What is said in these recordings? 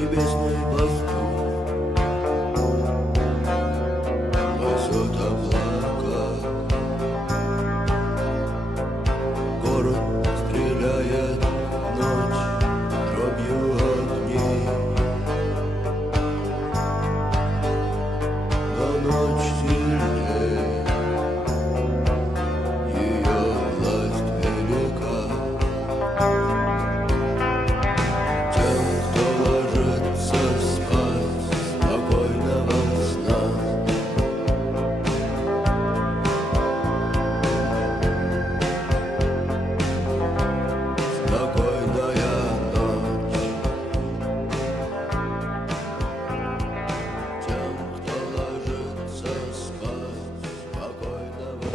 небесный пастух. Несет облака, город стреляет в ночь дробью огней. Но ночь сильнее, ее власть велика. Тем, кто ложится спать, спокойного сна. Спокойная ночь. Тем, кто ложится спать, спокойного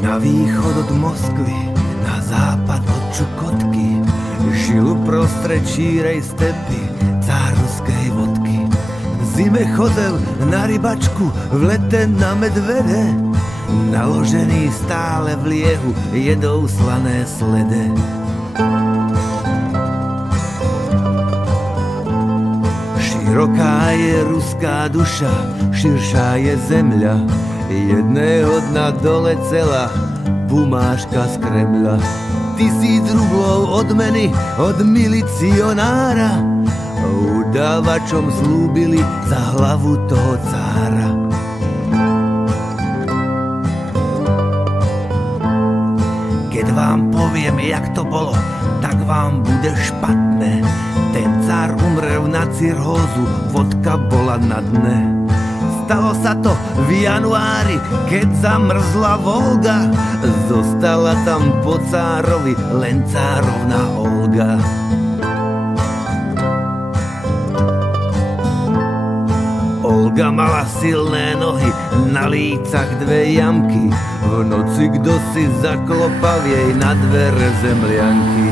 Na východ od Moskvy, na západ od Čukotky, žil uprostred šírej stepy cár ruskej vodky. V zime chodil na rybačku, v lete na medvede, naložený stále v liehu, jedou slané slede. Široká je ruská duša, širšá je zemľa, jedného dna dole celá bumáška z Kremľa. 1000 rublov odmeny od milicionára udávačom slúbili za hlavu toho cára. Keď vám poviem, jak to bolo, tak vám bude špatné. Ten cár umrel na cirhózu, vodka bola na dne. Stalo sa to v januári, keď zamrzla Volga. Zostala tam po cárovi len cárovna Olga. Olga mala silné nohy, na lícach 2 jamky. V noci kdosi zaklopal jej na dvere zemlianky.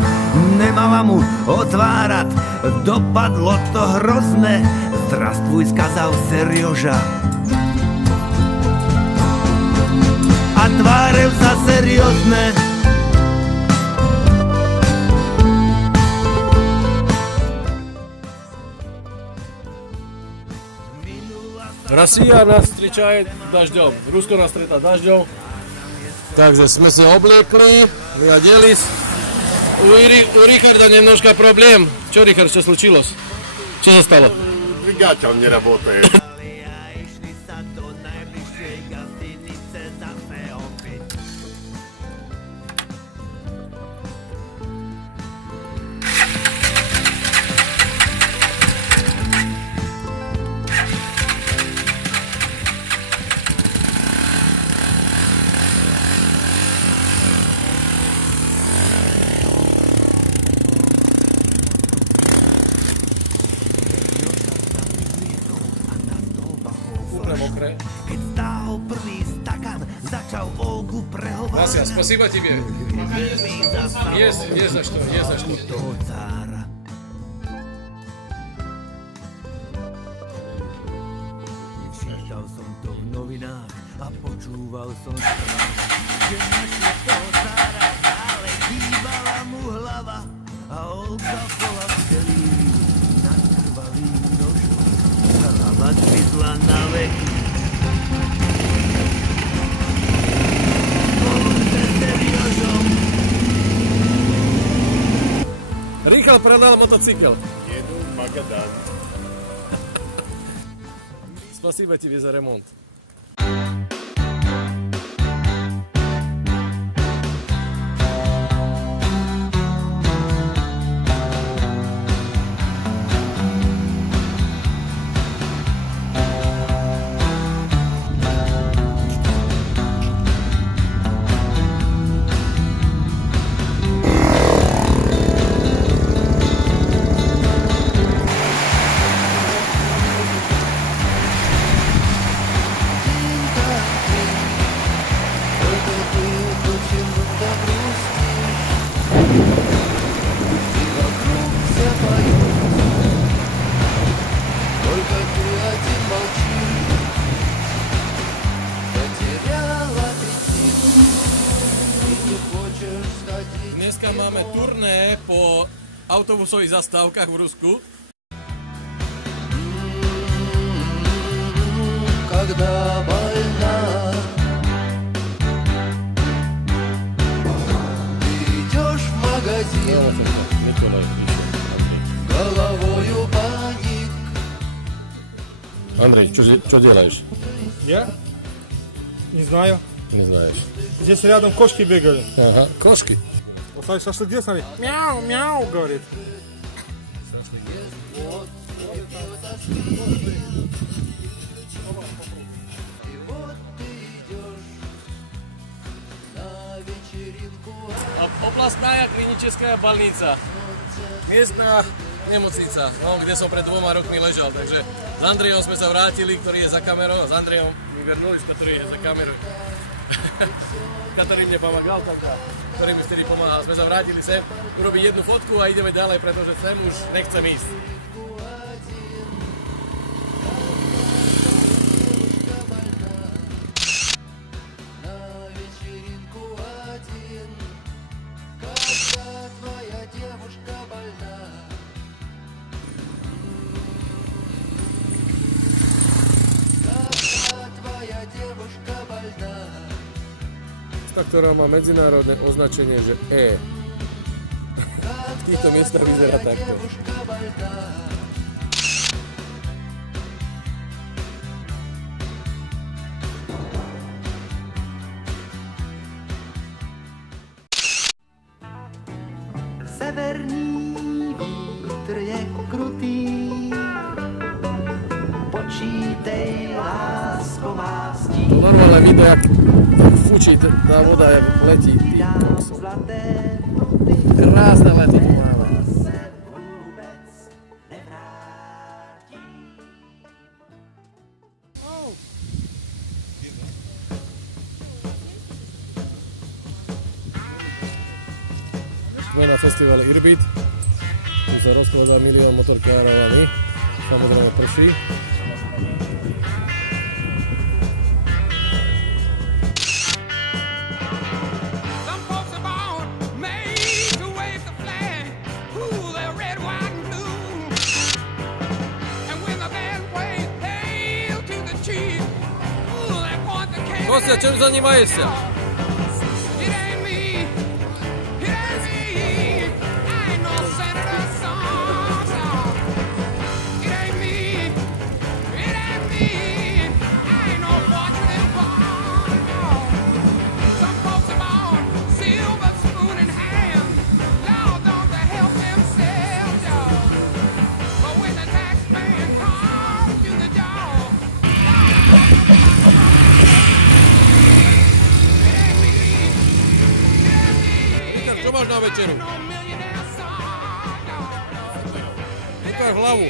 Nemala mu otvárať, dopadlo to hrozné. Zdravstvuj, skazal Serjoža. A tváril sa seriózne. Россия нас встречает дождем, Руsko нас встретит дождем. Также мы се облекли, мы оделись. У Рихарда немножко проблем. Что, Рихард, что случилось? Что стало? Двигатель не работает. Keď stáhol prvý stakan, začal Olgu prehovárať. Вася, спасибо тебе. Не за что, не за что. Toho cára. Čítal som to v novinách a počúval som správ, že našli toho cára, ale chýbala mu hlava a Olga bola v delíriu nad krvavým nožom. Hlava zmizla na veky. Рихард продал мотоцикл. Еду в Магадан. Спасибо тебе за ремонт. turné po autobusových zastávkach v Rusku. Когда больна, ты идешь в магазин, головою паник. Andrej, čo делаешь? Я? Не знаю. Не знаешь. Здесь рядом кошки бегали. Ага, кошки. Вот так шашлык делает, смотри. Мяу, мяу, говорит. Oblastná klinická balnica. Miestna nemocnica, no, kde som pred 2 rokmi ležal. Takže s Andrejom sme sa vrátili, ktorý je za kamerou. S Andrejom mi Vernulička, ktorý je za kamerou. Katarín mne pomáhal tam, ktorý mi vtedy pomáhal. Sme sa vrátili sem, urobiť jednu fotku a ideme ďalej, pretože sem už nechcem ísť. Ktorá má medzinárodné označenie, že E. V týchto miestach vyzerá takto. Severní vítr je krutý, počítej, lásko má stín. Normálne video, jak fučí tá voda, jak letí. Krásne letí tu máme. Sme na festivale Irbit. Tu sa rozkladá milión motorkárov a my. Samozrejme prší. Kostya, чем занимаешься? Čo máš na večeru? Ukáž hlavu.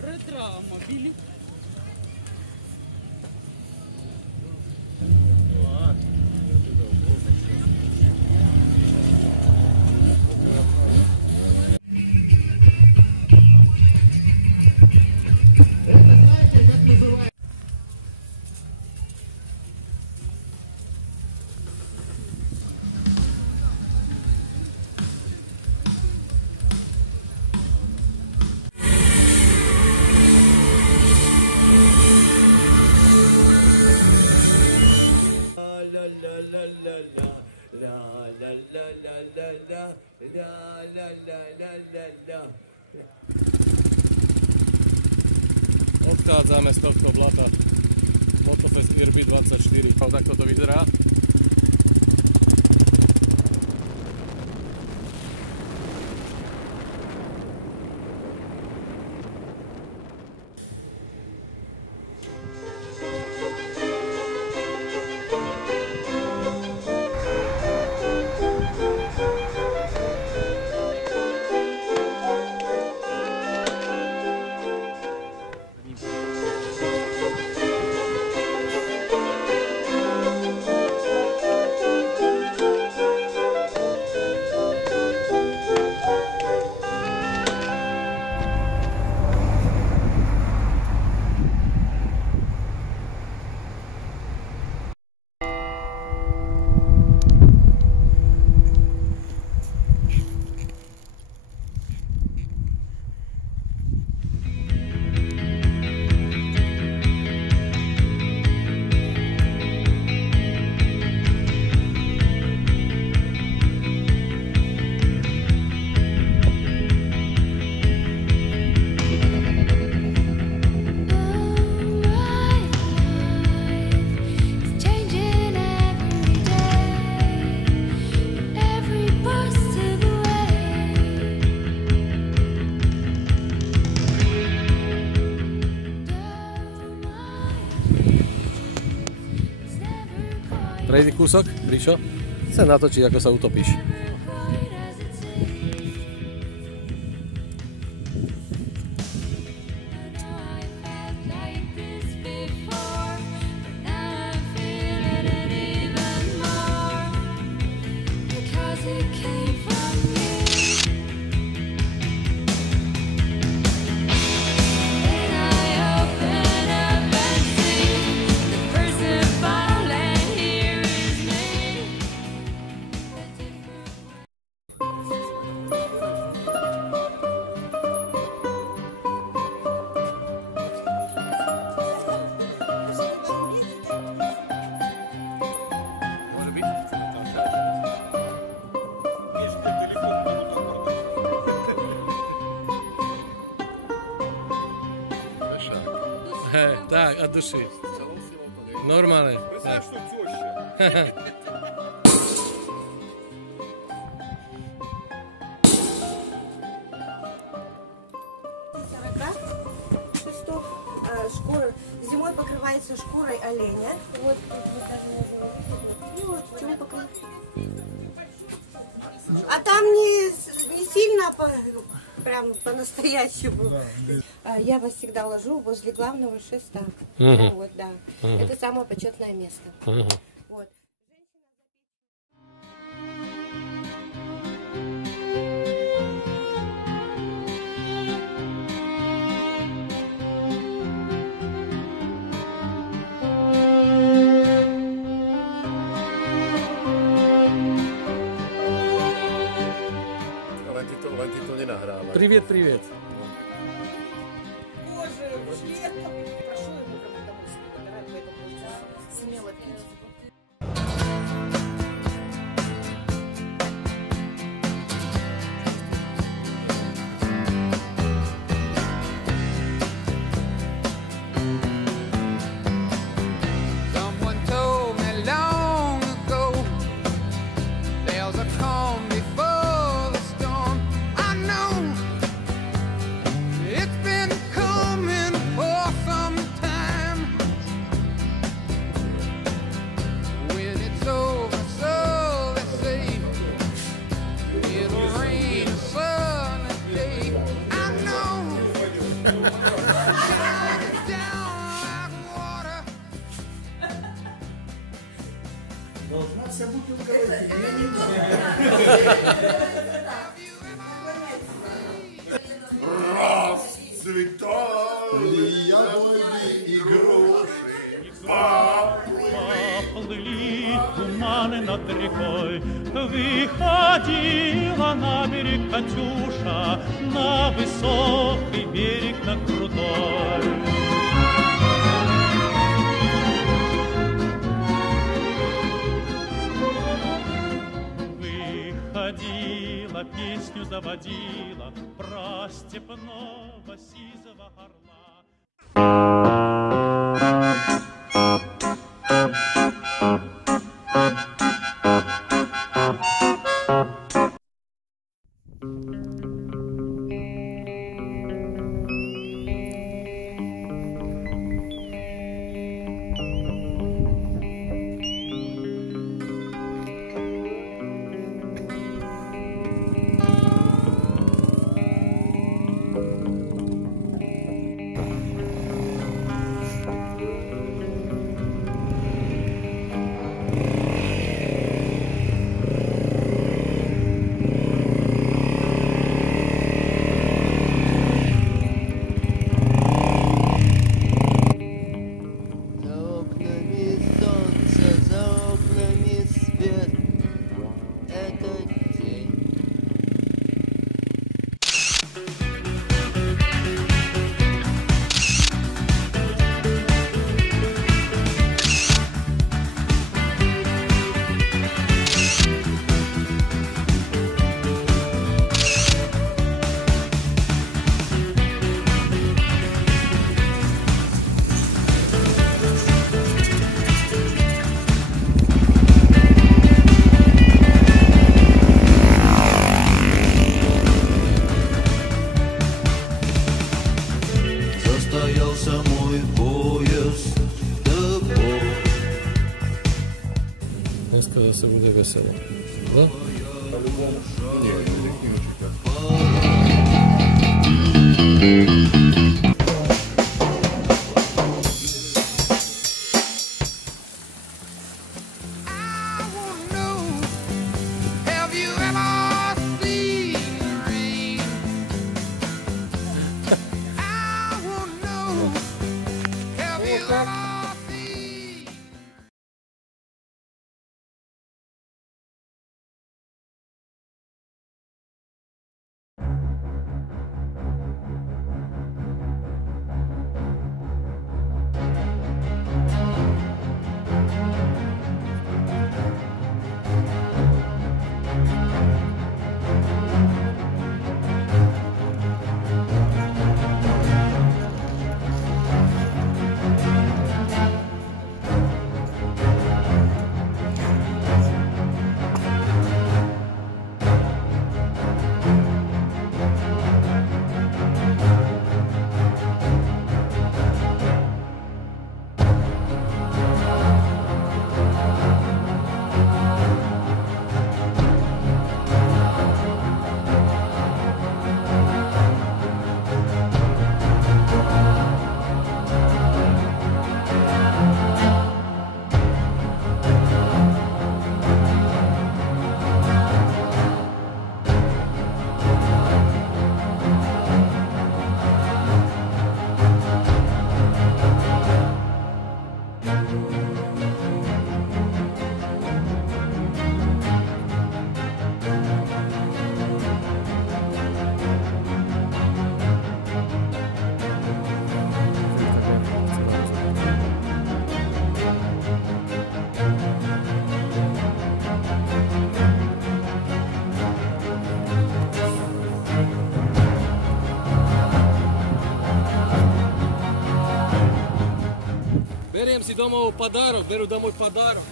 Ретромобили. Odchádzame z tohto blata. Motofest Irby 24. Takto to vyzerá. Prejdi kúsok, Ríšo. Chcem natočiť, ako sa utopíš. Tak, a duši. Normálne. Tak. Шкура зимой покрывается шкурой оленя. Вот мы даже можем увидеть. И вот чего покрывается. А там не сильно прям по-настоящему. Я вас всегда ложу возле главного шеста. Вот, да. Это самое почетное место. Вот. Привет, привет. Боже, вообще. Прошу его домой себе подавать, поэтому смело пить. Расцветали яблони и груши, Поплыли туманы над рекой, выходила на берег Катюша, на высокий берег, на крутой. Выходила песня песню заводила про степного сизого орла. Dneska zase bude veselo. No? Nie, nie určite. Beriem si domov padárok, berú domov padárok.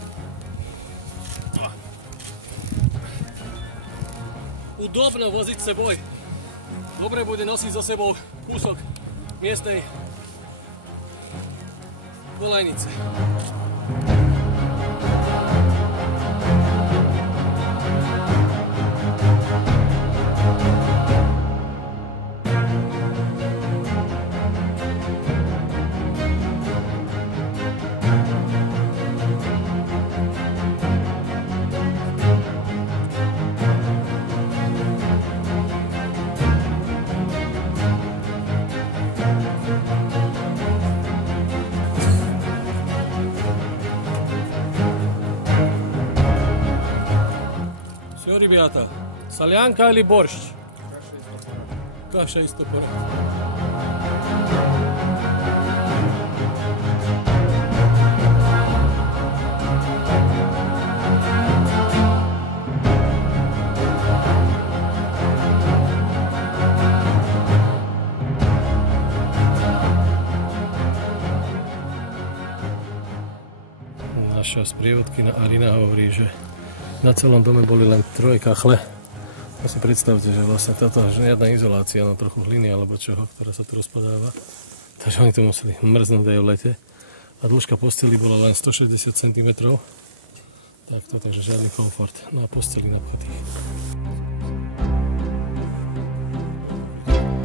Udobno voziť seboj. Dobre bude nosiť so sebou kúsok miestnej kolejnice. Все, ребята, солянка или борщ? Каша из топора. naša sprievodkyňa Arina hovorí, že na celom dome boli len 3 kachle. A si predstavte, že vlastne táto žiadna izolácia, no trochu hliny alebo čoho, ktorá sa tu rozpadáva. Takže oni to museli mrznúť aj v lete. A dĺžka posteli bola len 160 cm. Takže žiadny komfort. No a posteli napchatých.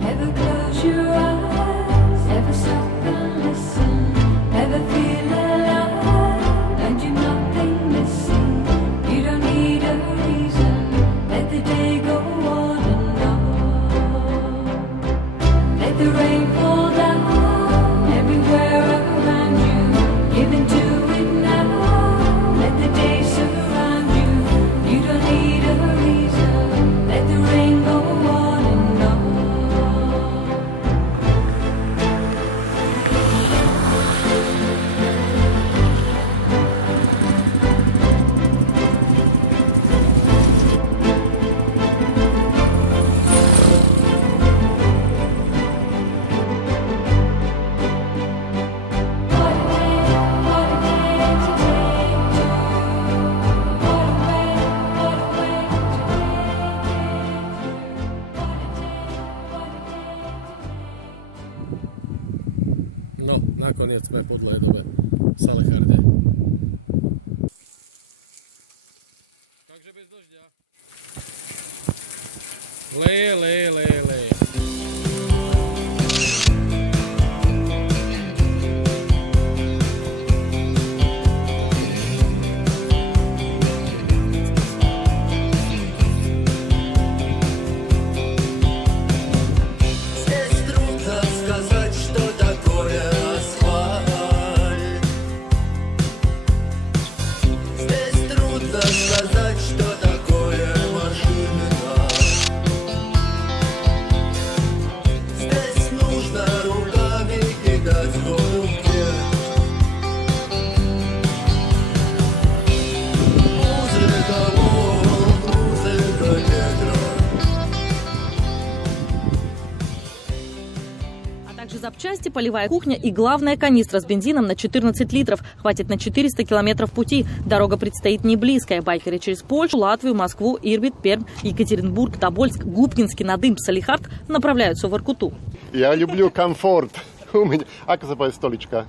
Ever close your eyes, ever stop and listen, ever feel alive, and you're nothing missing. You don't need a reason, let the day go on and on. Let the rain fall down everywhere around you, give into it now, let the day surround you. You don't need a reason, let the rain go on and on. No, nakoniec sme pod Lédove v Salecharde. Takže bez dožďa. Leje. Здесь трудно сказать, что такое асфальт. Здесь трудно сказать, что такое машина. Здесь нужно руками кидать воду вверх. Музыка волн, музыка ветра. А также запчасти, полевая кухня и главная канистра с бензином на 14 литров. Хватит на 400 километров пути. Дорога предстоит не близкая. Байкеры через Польшу, Латвию, Москву, Ирбит, Пермь, Екатеринбург, Тобольск, Губкинский, Надым, Салихард направляются в Воркуту. Я люблю комфорт. У меня, как называется столичка?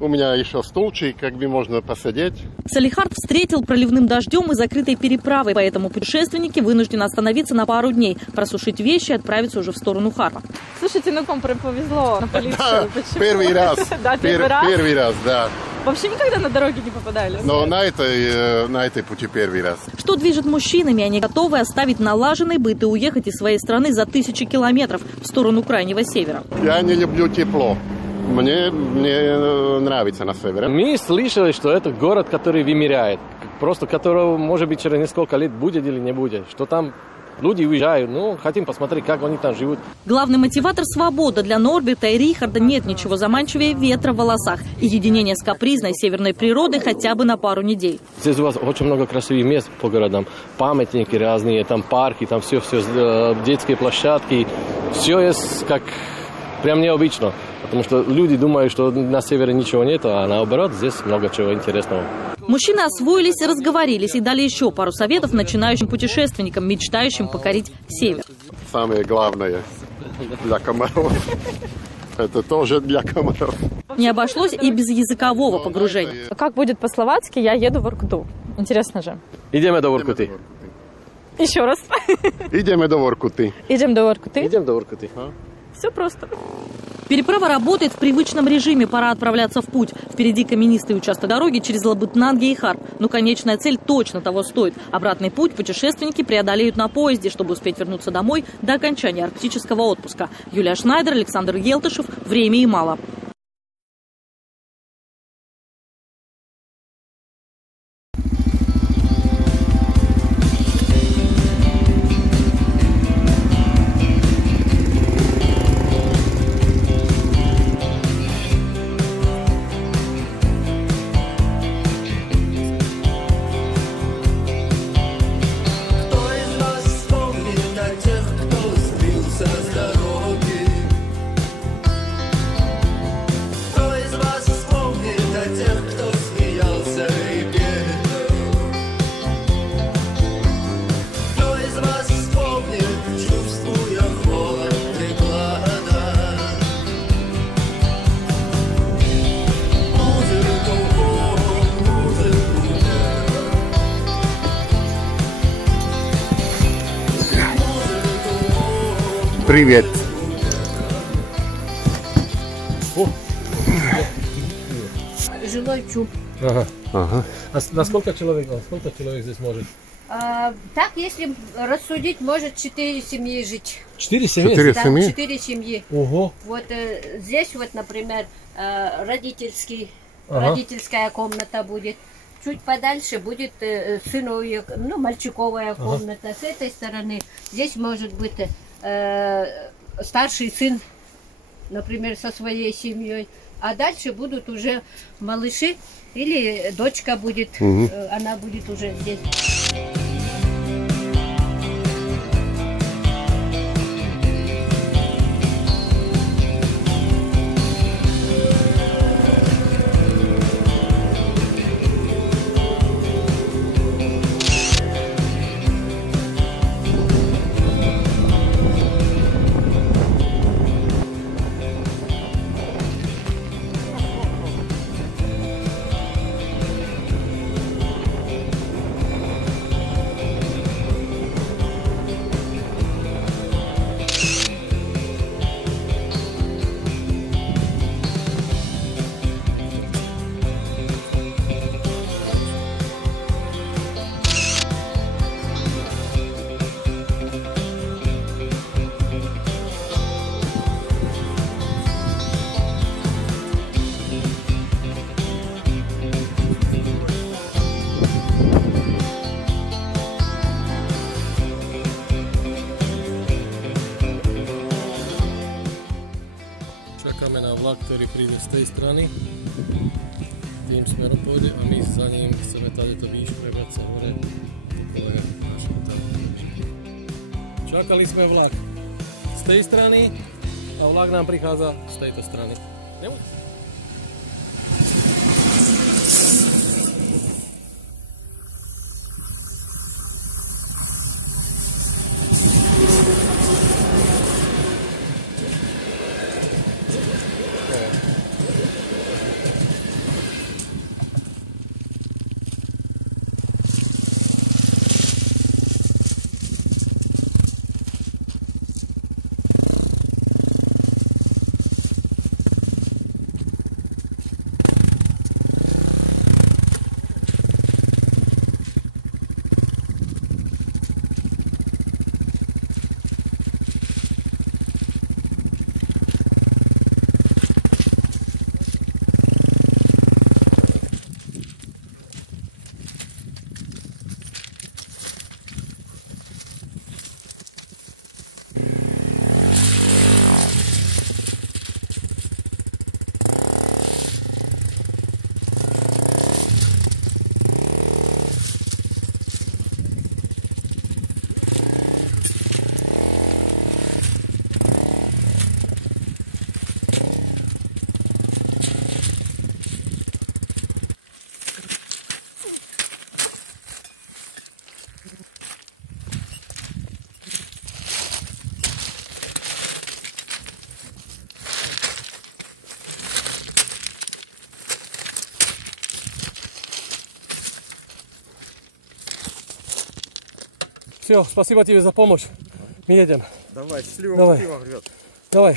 У меня еще стульчик, как бы можно посидеть. Салихард встретил проливным дождем и закрытой переправой, поэтому путешественники вынуждены остановиться на пару дней, просушить вещи и отправиться уже в сторону Харва. Слушайте, ну вам повезло на полицию. Да, Почему? первый раз. Да, первый раз? Первый раз, да. Вообще никогда на дороге не попадали? Но на этой пути первый раз. Что движет мужчинами? Они готовы оставить налаженный быт и уехать из своей страны за 1000 километров в сторону крайнего севера. Я не люблю тепло. Мне нравится на севере. Мы слышали, что это город, который вымирает. Просто которого, может быть, через несколько лет будет или не будет. Что там люди уезжают, ну, хотим посмотреть, как они там живут. Главный мотиватор – свобода. Для Норберта и Рихарда нет ничего заманчивее ветра в волосах и единения с капризной северной природой хотя бы на пару недель. Здесь у вас очень много красивых мест по городам. Памятники разные, там парки, там все, детские площадки. Все есть как прям необычно. Потому что люди думают, что на севере ничего нет, а наоборот, здесь много чего интересного. Мужчины освоились, разговорились и дали еще пару советов начинающим путешественникам, мечтающим покорить север. Самое главное для комаров. Это тоже для комаров. Не обошлось и без языкового погружения. Как будет по-словацки «я еду в Воркуту»? Интересно же. Идем до Воркуты. Еще раз. Идем до Воркуты. Идем до Воркуты. Идем до Воркуты. Все просто. Переправа работает в привычном режиме, пора отправляться в путь. Впереди каменистый участок дороги через Лабытнанги и Харп. Но конечная цель точно того стоит. Обратный путь путешественники преодолеют на поезде, чтобы успеть вернуться домой до окончания арктического отпуска. Юлия Шнайдер, Александр Елтышев. Время и мало. Привет. Жилой чуб. Ага. А на сколько человек здесь может? Так, если рассудить, может 4 семьи жить. 4 семьи? 4 Да, семьи? 4 семьи. Ого. Вот здесь вот, например, Ага. родительская комната будет. Чуть подальше будет сыновья, мальчиковая комната. С этой стороны здесь может быть старший сын, например, со своей семьей. А дальше будут уже малыши или дочка будет, она будет уже здесь. Čakáme na vlak, ktorý príde z tej strany. Tým smerom pôjde a my za ním chceme tady to výš prebrať sa hore. Kolega náš tam. Čakali sme vlak z tej strany a vlak nám prichádza z tejto strany. Все, спасибо тебе за помощь. Мы едем. Давай, счастливого пути вам, ребят. Давай.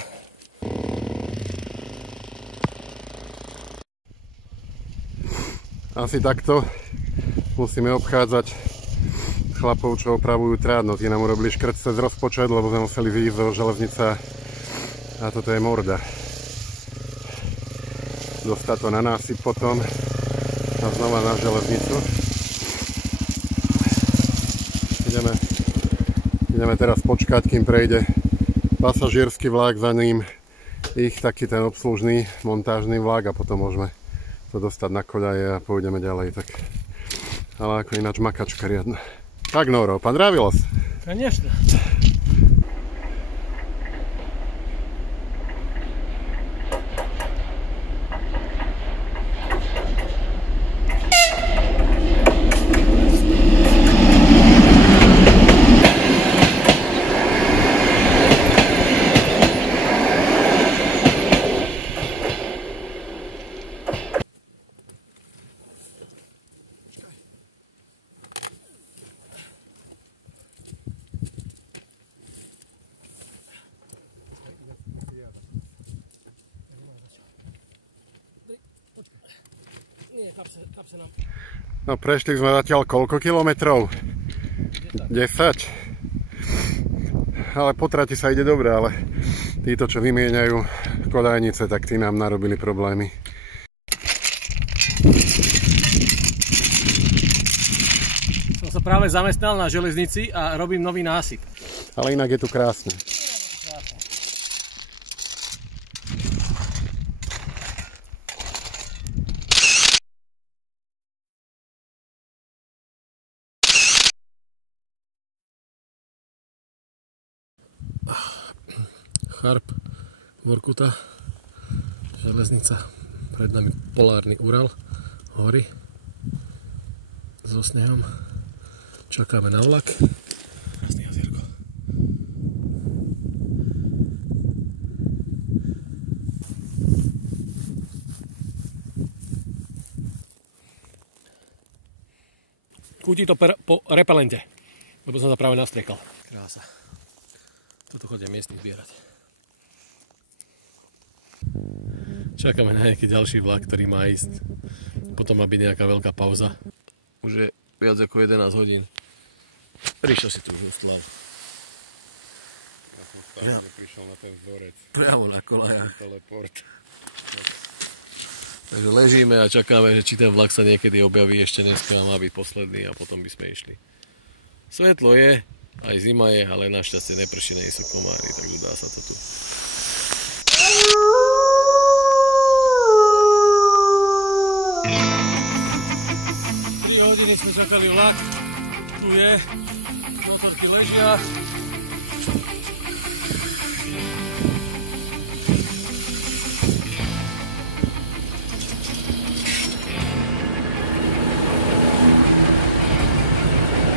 Asi takto musíme obchádzať chlapov, čo opravujú trát. No, tí nám urobili škrt cez rozpočet, lebo sme museli vyjsť do železnice a toto je morda. Dostať to na násyp potom a znova na železnicu. Ideme teraz počkať, kým prejde pasažierský vlak, za ním ich taký ten obslužný montážny vlak a potom môžeme to dostať na koľaje a pôjdeme ďalej. Tak. Ale ako ináč makačka riadna. Tak Noro, понравилось? Конечно. No prešli sme zatiaľ koľko kilometrov? 10. Ale po trati sa ide dobre, ale títo, čo vymieňajú kodajnice, tak tí nám narobili problémy. Som sa práve zamestnal na železnici a robím nový násyp. Ale inak je tu krásne. Charp, Vorkuta, železnica, pred nami polárny Ural, hory so snehom, čakáme na vlak, krásne jazierko. Kúti to po repelente, lebo som sa práve nastriekal. Krása. Tuto chodia miestni zbierať. Čakáme na nejaký ďalší vlak, ktorý má ísť. Potom má byť nejaká veľká pauza. Už je viac ako 11 hodín. Prišiel si tu už ustlal. Ja som stále prišiel na ten vzorec. Priamo na kolajách. Teleport. Takže ležíme a čakáme, že či ten vlak sa niekedy objaví ešte dneska a má byť posledný a potom by sme išli. Svetlo je, aj zima je, ale našťastie neprší, nie sú komári, takže dá sa to tu. 3 hodiny sme čakali vlak, tu je, motorky ležia.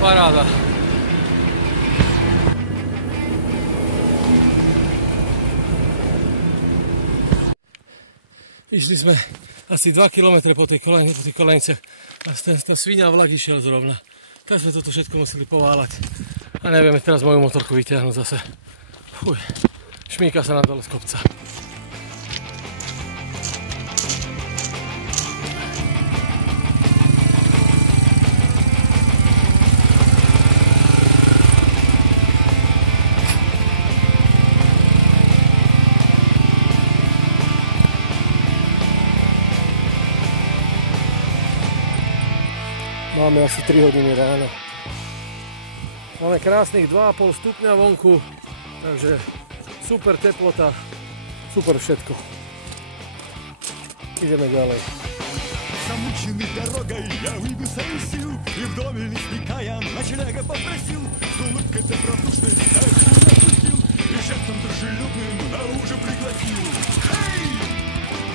Paráda. Išli sme asi 2 km po tej kolejnice a ten sviňal vlak išiel zrovna. Tak sme toto všetko museli pováľať. A nevieme teraz moju motorku vyťahnuť zase. Fuj, šmíka sa nám dole z kopca. Máme asi 3 hodiny ráno. Máme krásnych 2,5 stupňa vonku, takže super teplota, super všetko. Ideme ďalej. Замученный дорогой, я выбился из сил, и в доме лесника я ночлега попросил, с улыбкой добродушной тачку запустил, и жестом дружелюбным на ужин пригласил. Эй!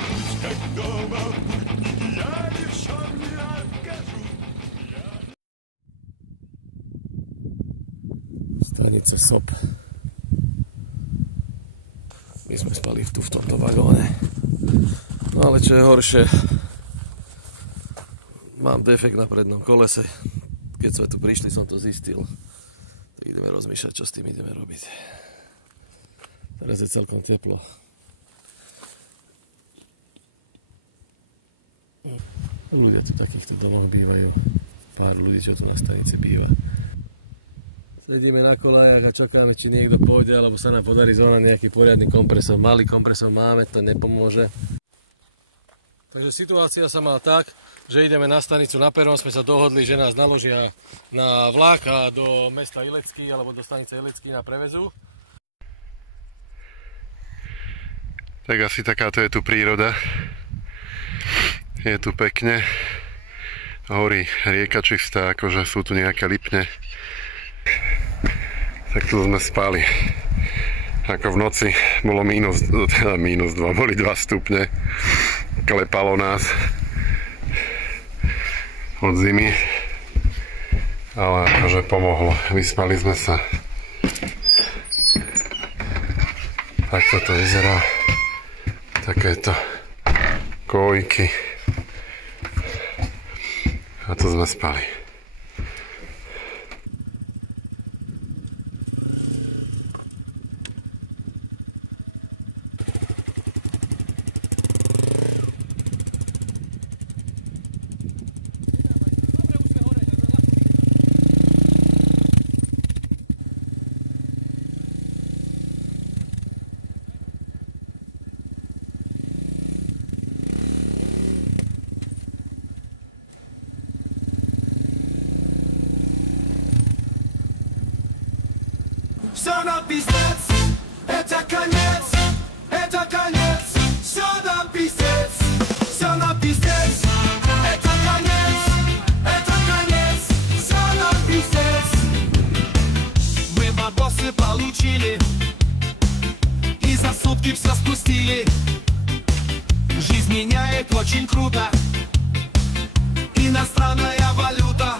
Будь как дома, путники, я ни в чем не откажу. Stanice SOP. My sme spali tu v tomto vagóne. No ale čo je horšie, mám defekt na prednom kolese. Keď sme tu prišli, som to zistil. Tak ideme rozmýšľať, čo s tým ideme robiť. Teraz je celkom teplo. Ľudia tu v takýchto domoch bývajú. Pár ľudí, čo tu na stanici býva. Sedíme na kolajách a čakáme, či niekto pôjde, alebo sa nám podarí zohnať nejaký poriadny kompresor. Malý kompresor máme, to nepomôže. Takže situácia sa má tak, že ideme na stanicu na perón, sme sa dohodli, že nás naložia na vlak a do mesta Ilecký, alebo do stanice Ilecký na prevezu. Tak asi takáto je tu príroda. Je tu pekne. Hory, rieka čistá, akože sú tu nejaké lipne. Tak tu sme spali. Ako v noci bolo minus 2, boli 2 stupne. Klepalo nás od zimy. Ale akože pomohlo. Vyspali sme sa. Takto to vyzerá. Takéto kojky. A tu sme spali. пиздец, это конец, все нам пиздец, все нам пиздец, это конец, все нам пиздец. Мы бабосы получили, и за сутки все спустили. Жизнь меняет очень круто, иностранная валюта.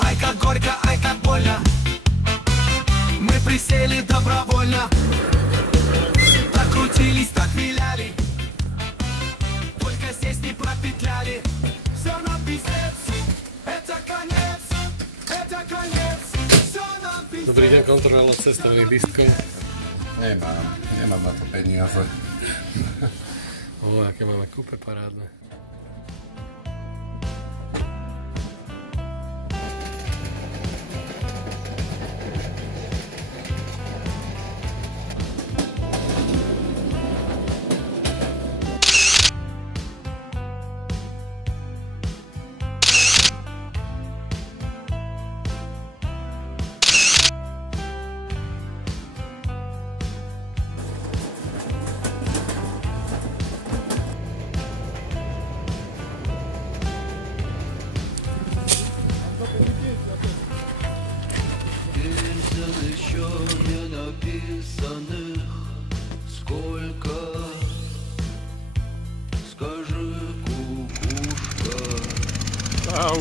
Ай, как горько, ай, как больно. Мы присели добровольно. Так крутились, так виляли, только здесь не пропетляли. Все нам пиздец, это конец, все нам пиздец. Dobrý deň, kontrola cestovných lístkov. Nemám na to peniaze. Aké máme kúpe parádne. Еще не написанных сколько, скажи, кукушка. Ау.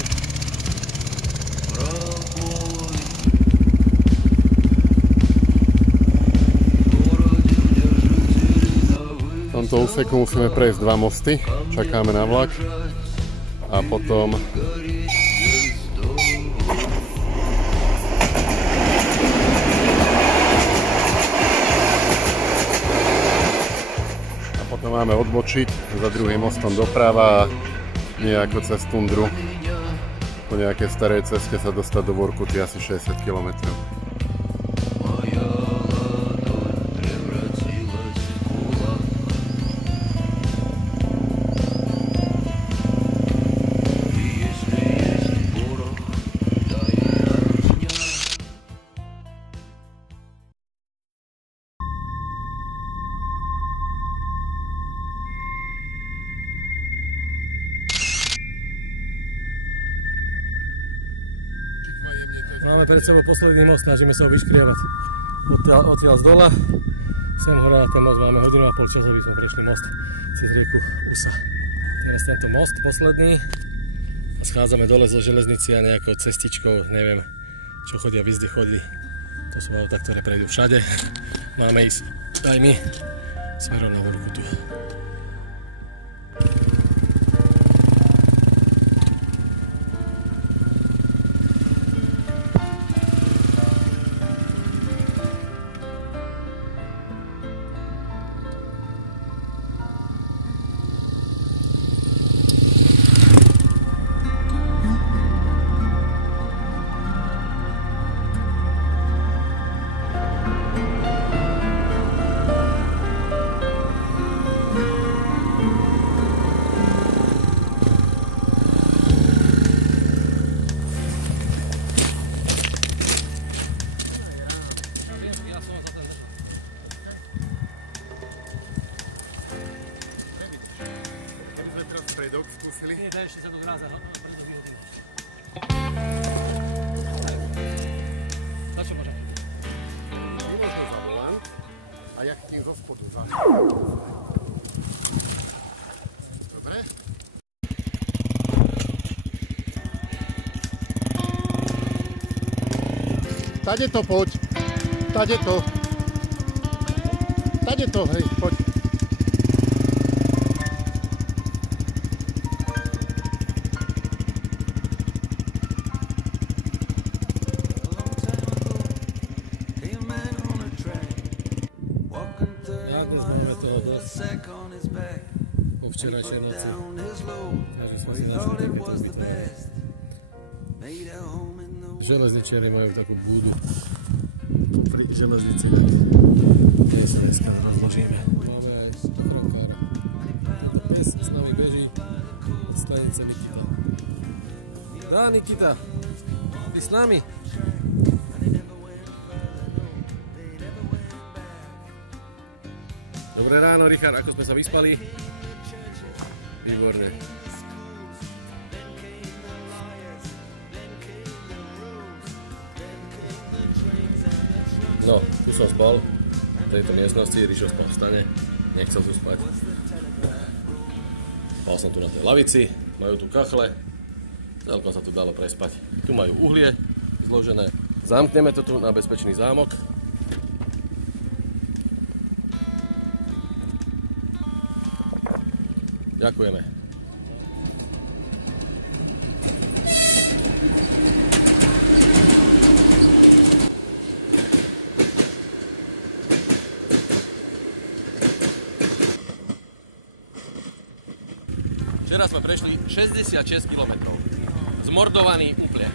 V tomto úseku musíme prejsť 2 mosty, čakáme na vlak a potom máme odbočiť za druhým mostom doprava a nejako cez tundru po nejakej starej ceste sa dostať do Vorkuty asi 60 km. Máme pred sebou posledný most, snažíme sa ho vyškrievať odtiaľ z dola. Sem hore na ten most máme 1,5 hodinu času, aby sme prešli most cez rieku Usa. Teraz tento most posledný a schádzame dole zo železnici a nejakou cestičkou, neviem čo chodia, vyzdy chodí. To sú auta, ktoré prejdú všade. Máme ísť aj my smerom na Vorkutu. A jak tím zo spodu za. Dobre? Tade to poď. Tade to. Tade to, hej, poď. Po včerajšej noci. Takže sme si našli takéto byty. Železničiari majú takú búdu pri železnici. Kde sa dneska rozložíme. Máme okrokára. Dnes s nami beží stanice Nikita. Dá, Nikita, ty s nami? Dobré ráno, Richard, ako sme sa vyspali? Výborne. No, tu som spal, v tejto miestnosti, Rišo spal v stane, nechcel tu spať. Spal som tu na tej lavici, majú tu kachle, celkom sa tu dalo prespať. Tu majú uhlie zložené. Zamkneme to tu na bezpečný zámok. Ďakujeme. Včera sme prešli 66 km. Zmordovaný úplne.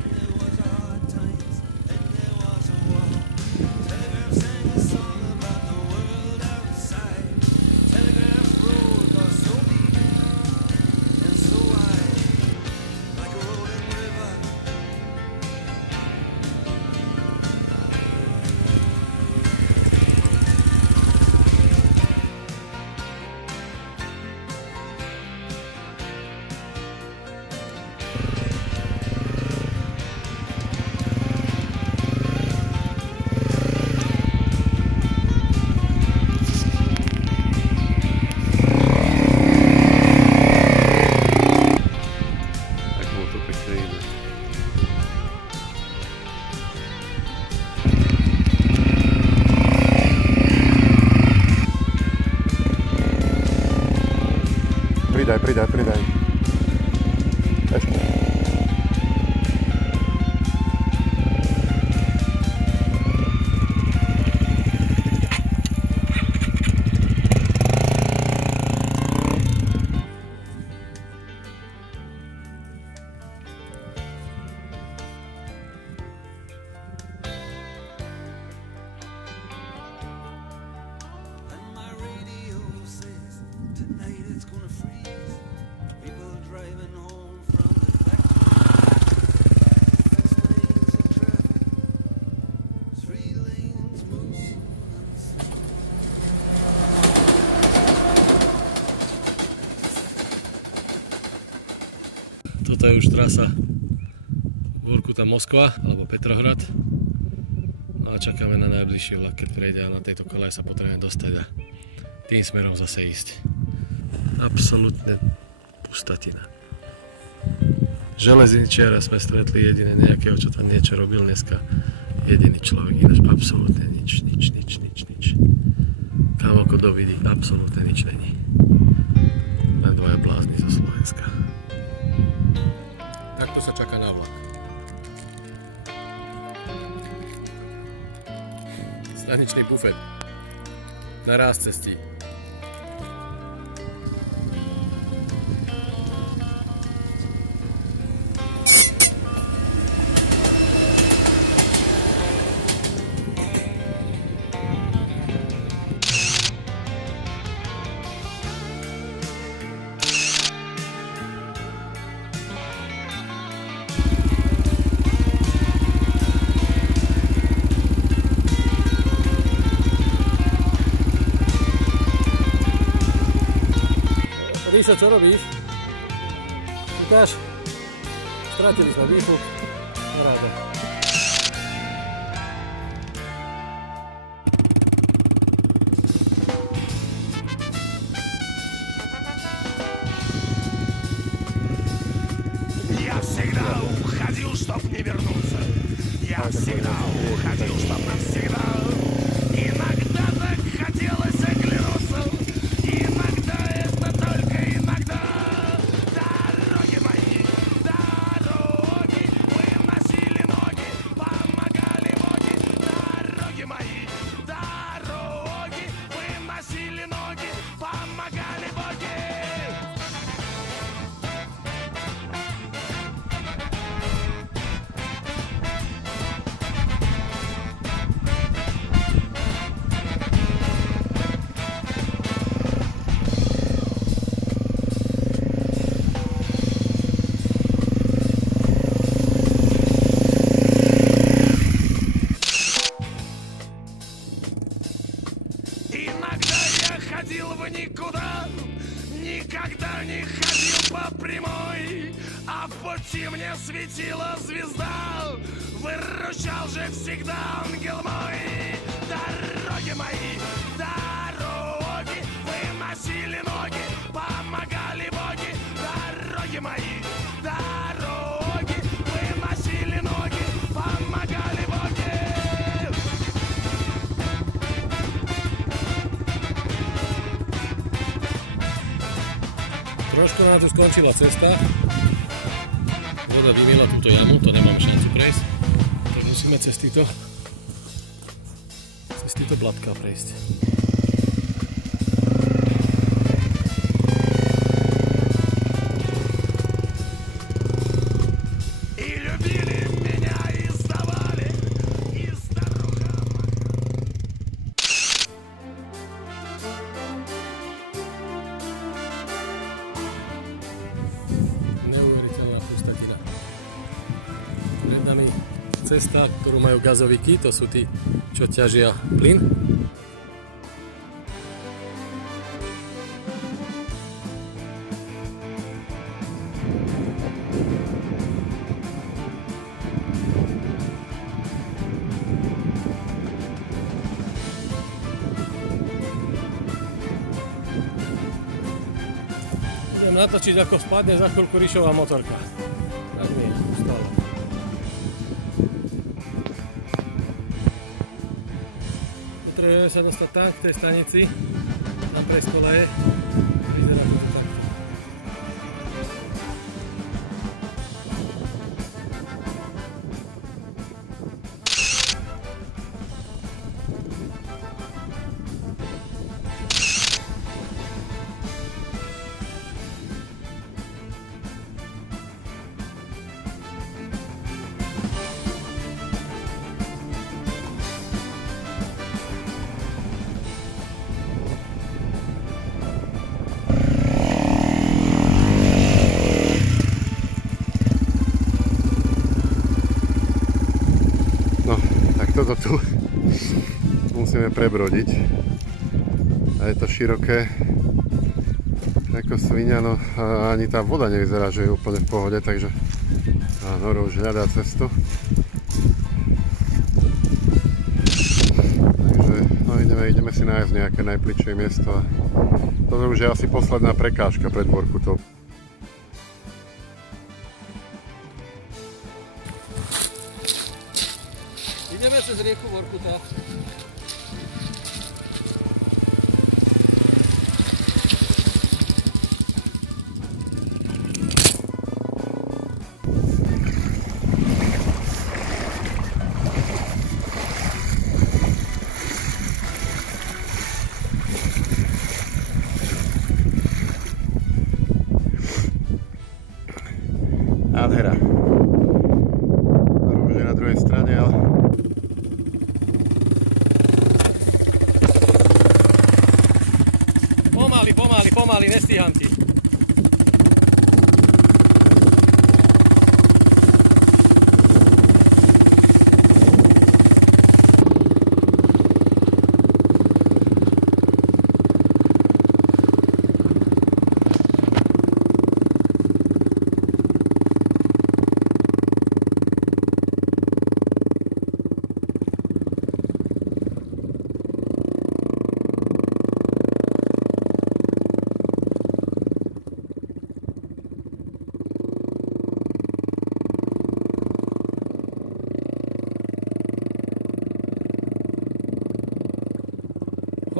Pridaj. Ešte. Toto je už trasa Vorkuta-Moskva alebo Petrohrad. No a čakáme na najbližší vlak, keď prejde, a na tejto koľaj sa potrebujeme dostať a tým smerom zase ísť. Absolútne pustatina. Železničiara sme stretli jediné nejakého, čo tam niečo robil dneska. Jediný človek, ináč absolútne nič. Kam oko dovidí, absolútne nič není. Len dvaja blázni zo Slovenska. Takto sa čaká na vlak. Staničný bufet. Naráz cestí. Ríša, čo robíš? Ukáž? Stratili sme výfuk. Ráda. Я всегда уходил, чтоб не вернуться. Я всегда уходил, чтоб навсегда. Иногда так хотелось оглянуться. Иногда это только иногда. Дороги мои, дороги, выносили ноги, помогали боги. Дороги мои, дороги, выносили ноги, помогали боги. Иногда я ходил в никуда, никогда не ходил по прямой, а в пути мне светила звезда, выручал же всегда ангел мой. Дороги мои, дороги, выносили ноги, помогали боги. Дороги мои, дороги, выносили ноги, помогали боги. Trošku nám tu skončila cesta. Voda vymiela túto jamu, to nemáme šancu prejsť. Tak musíme cez týto blatká prejsť. Cesta, ktorú majú gazovíky, to sú tí, čo ťažia plyn. Budem natočiť, ako spadne za chvíľku Ríšová motorka. Tak nie, stále. Potrebujeme sa dostať tam k tej stanici, tam prejsť koleje. Vyzerá to takto. Toto tu musíme prebrodiť a je to široké ako svinia, no a ani tá voda nevyzerá, že je úplne v pohode, takže Noro už hľadá cestu. Takže no, ideme si nájsť nejaké najbližšie miesto a toto už je asi posledná prekážka pred Vorkutou. Ideme cez rieku Vorkuta. Nádhera. Už je na druhej strane, ale Pomaly, nestíham ti.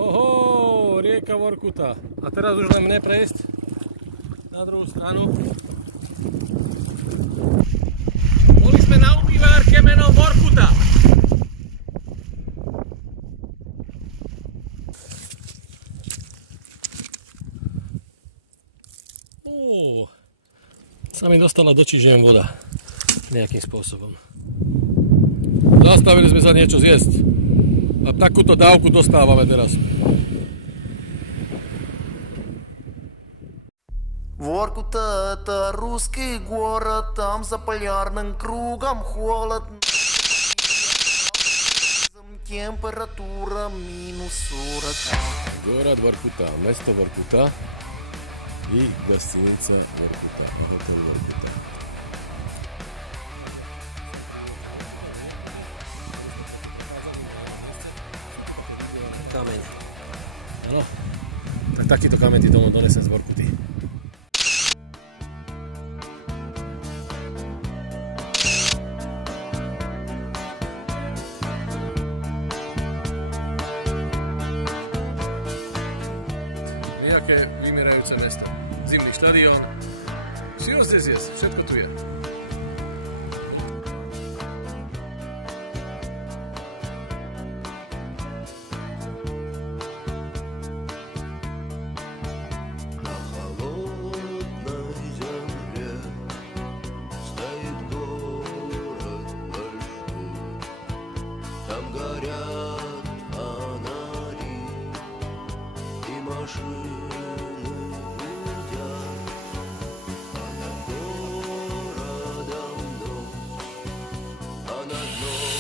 Oho, rieka Vorkuta. A teraz už len mne prejsť na druhú stranu. Boli sme na umývárke menom Vorkuta. Sa mi dostala do čižiem voda nejakým spôsobom. Zastavili sme sa niečo zjesť. A takúto dávku dostávame teraz. Воркута — это русский город, там за полярным кругом холод. температура минус 40. Город Воркута, место Воркута и гостиница Воркута, hotel Воркута. Kameň. Áno, tak takýto kameň ti domov donesem z Vorkuty. Nejaké vymierajúce mesto. Zimný štadión. Si ho zde zjesť, všetko tu je.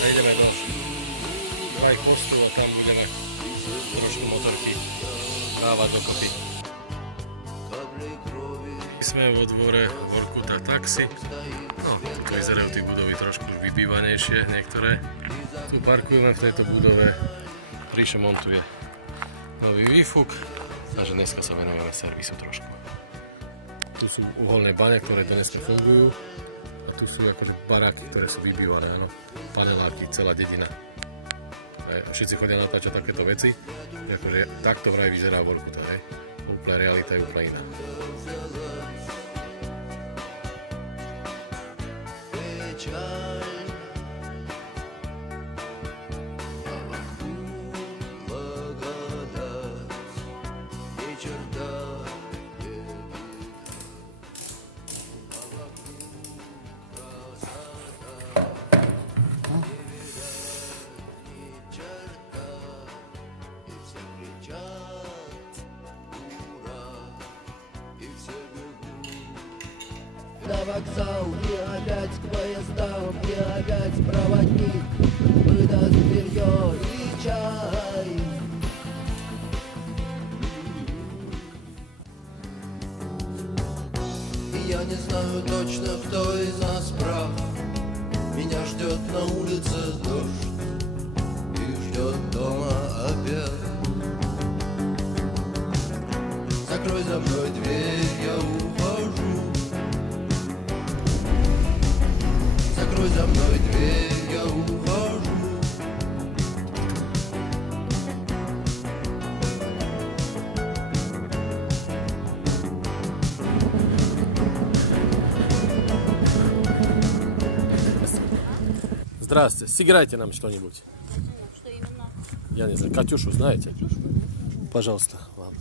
A ideme do Bike Postu a tam budeme trošku motorky dávať dokopy. Sme vo dvore Vorkuta Taxi. No, tu vyzerajú tie budovy trošku vybývanejšie, niektoré. Tu parkujeme v tejto budove. Ríšo montuje nový výfuk, takže dneska sa venujeme servisu trošku. Tu sú uholné bane, ktoré dneska fungujú. A tu sú akože baráky, ktoré sú vybývané, áno. Paneláky, celá dedina. Všetci chodia natáčať takéto veci. Akože takto vraj vyzerá Vorkuta, hej. Úplná realita je úplná iná. На вокзал и опять к поездам, и опять проводник выдаст белье и чай. И я не знаю точно, кто из нас прав. Меня ждет на улице дождь и ждет дома обед. Закрой за мной дверь, я ухожу. Закрой за мной дверь, я ухожу. Здравствуйте, сыграйте нам что-нибудь. Что именно? Я не знаю, Катюшу знаете? Пожалуйста, вам.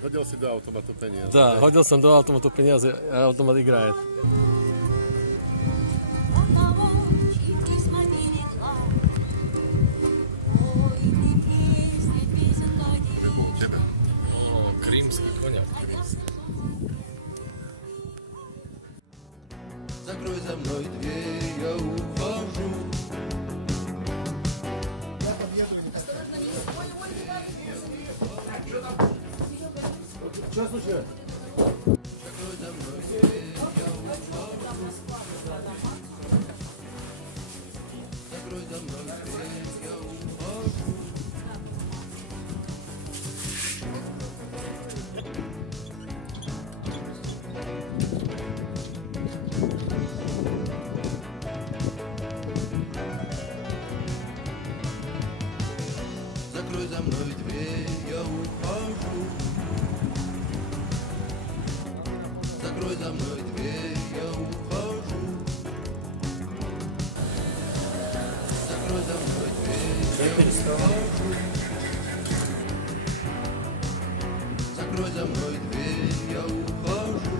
Hodil si do automatu peniaze. Да, hodil som do automatu peniaze a automat играет. Крымский коньяк. Закрой за мной дверь, я ухожу. Что случилось? Закрой за мной дверь, я ухожу. Закрой за мной дверь, я ухожу. Закрой за мной дверь, я ухожу. Закрой за мной дверь, я ухожу. Закрой за мной дверь, я ухожу. Закрой за мной дверь, я ухожу.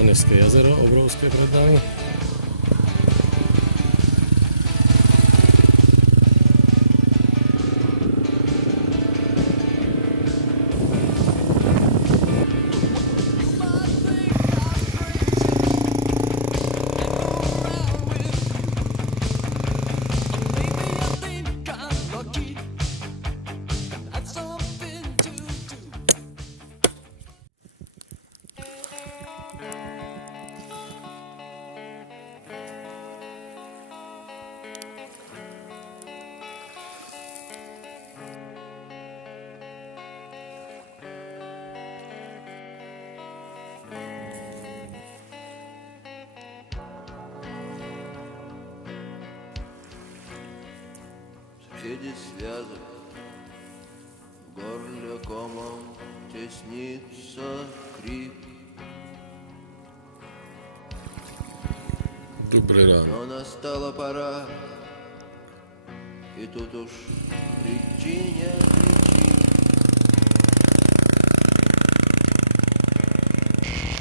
Anežské jazero, obrovské pred nami. Среди связок в горле комом теснится крик. Доброе рано. Но настала пора, и тут уж кричи, не кричи.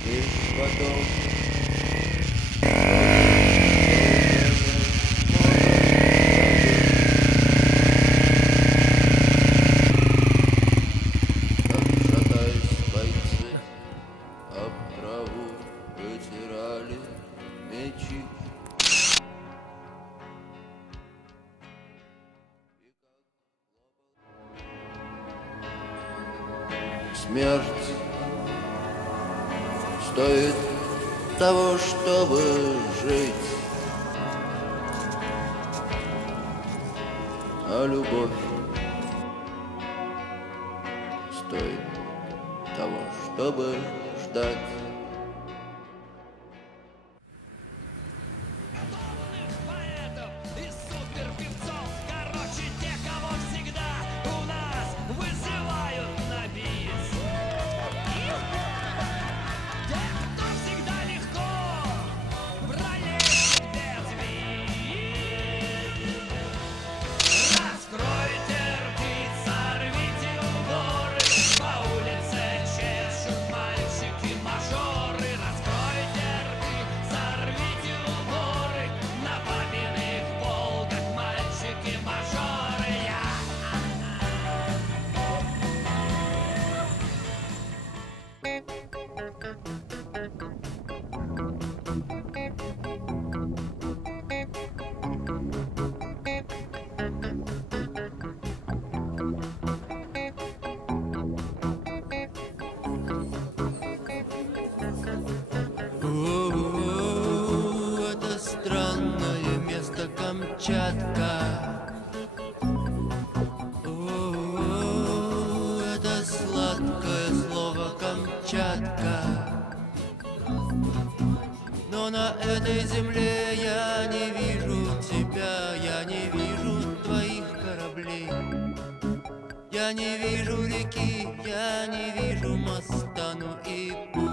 Лишь потом смерть стоит того, чтобы жить, а любовь стоит того, чтобы ждать. Это странное место Камчатка. Это сладкое слово Камчатка. Но на этой земле я не вижу тебя, я не вижу твоих кораблей. Я не вижу реки, я не вижу моста, ну и пусть.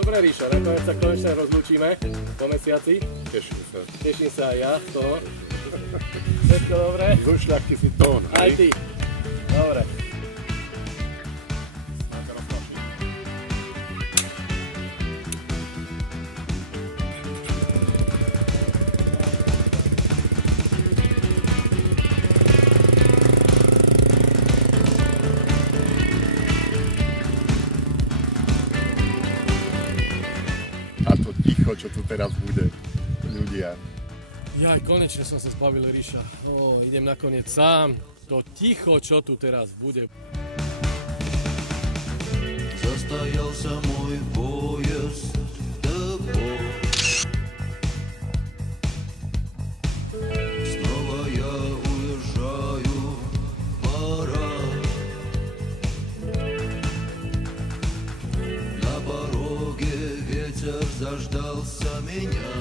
Dobre, Ríša, nakoniec sa konečne rozlúčime po mesiaci. Teším sa. Teším sa aj ja z toho. Všetko dobre? Zušľachti si tón. Aj ty. Dobre. Čo tu teraz bude, ľudia. Jaj, konečne som sa zbavil, Ríša. Idem nakoniec sám. To ticho, čo tu teraz bude. Состоялся мой поезд депо. Снова я уезжаю, пора. На пороге ветер заждался меня.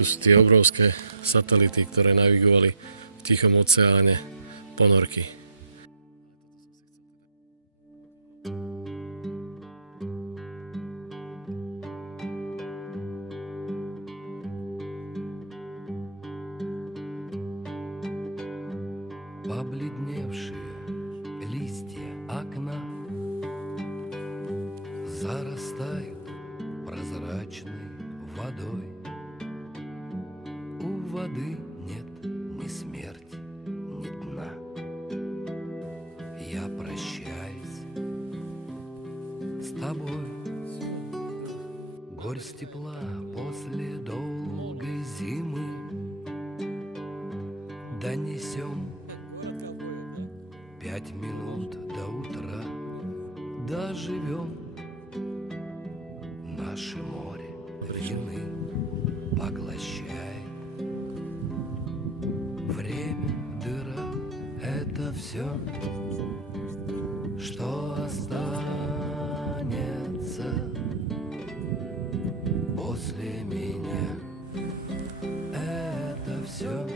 Tu sú tie obrovské satelity, ktoré navigovali v Tichom oceáne ponorky. Побледневшие листья окна зарастают прозрачной водой. У воды нет ни смерти, ни дна. Я прощаюсь с тобой. Горсть тепла после долгой зимы. Донесем 5 минут до утра. Доживем наше море вины поглощает. Время, дыра — это все, что останется после меня. Это все,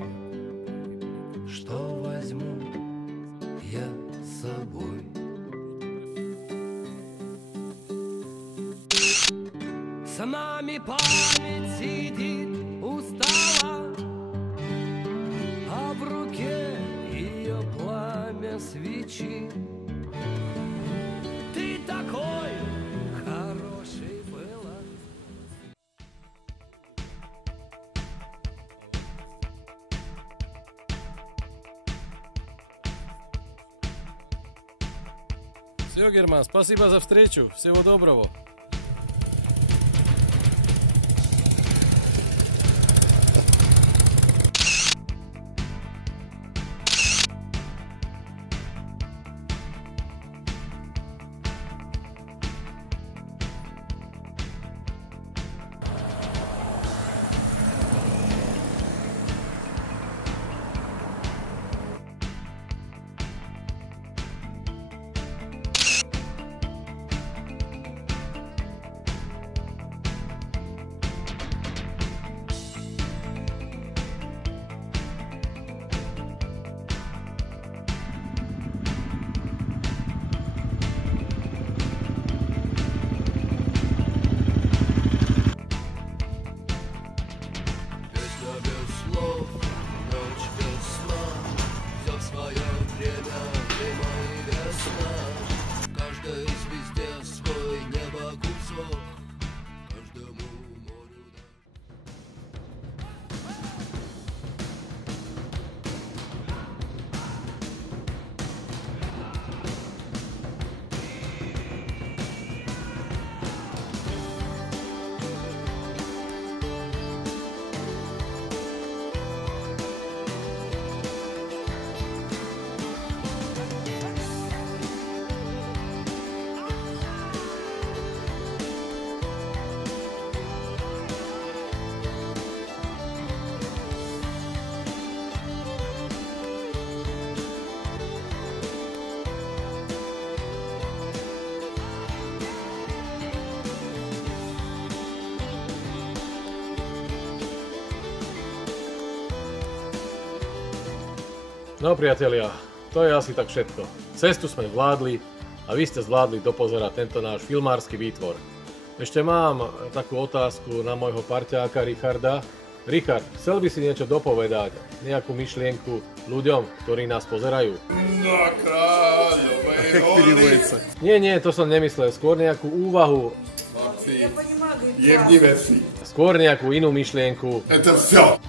что возьму я с собой. С нами память сидит устала, а в руке ее пламя свечи. Ты такой хороший была. Все, Герман, спасибо за встречу. Всего доброго. No priatelia, to je asi tak všetko. Cestu sme vládli a vy ste zvládli dopozerať tento náš filmársky výtvor. Ešte mám takú otázku na môjho parťáka Richarda. Richard, chcel by si niečo dopovedať, nejakú myšlienku ľuďom, ktorí nás pozerajú? Na kráľovej hori. Nie, to som nemyslel, skôr nejakú úvahu. Chlapci, jebnivé si. Skôr nejakú inú myšlienku. Je to vso.